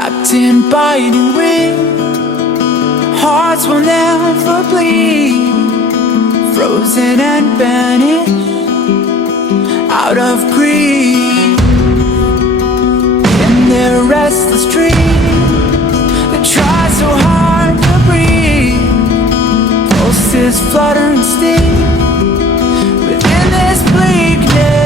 trapped in biting wind. Hearts will never bleed, frozen and banished out of greed. In their restless dreams, they try so hard to breathe. Pulses flutter and sting within this bleakness.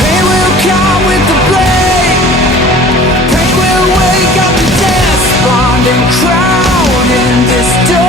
Pain will come with the blade. Pain will wake up the death bond and crown in this door.